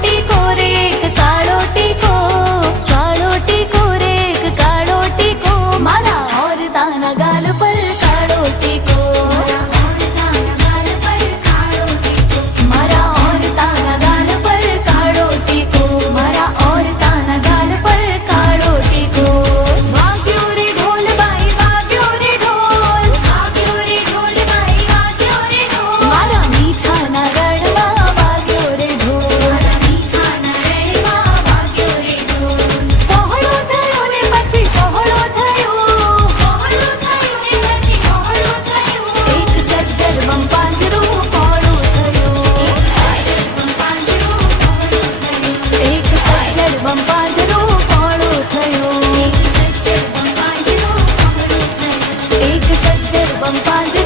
ટીકો રે એક કાળો ટીકો, કાળો ટીકો રે એક કાળો ટીકો, મારા ઓરતાના ગાલ પર કાળો ટીકો, મારા ઓરતાના ગાલ પર કાળો ટીકો, મારા ઓરતાના ગાલ પર કાળો ટીકો. વાગ્યો રે ઢોલ બાઈ વાગ્યો રે ઢોલ, વાગ્યો રે ઢોલ બાઈ વાગ્યો રે ઢોલ, મારા મીઠાના રણમાં વાગ્યો રે ઢોલ, મારા મીઠાના રણમાં વાગ્યો રે ઢોલ. પહોળો થયો ને પછી પહોળો થયો, પહોળો થયો ને પછી પહોળો થયો, એક સજ્જડ બમ પાંજરું પહોળું થયું, એક સજ્જડ બમ પાંજરું પહોળું થયું, એક સજ્જડ બમ પાંજરું પહોળું થયું, એક સજ્જડ બમ પાંજરું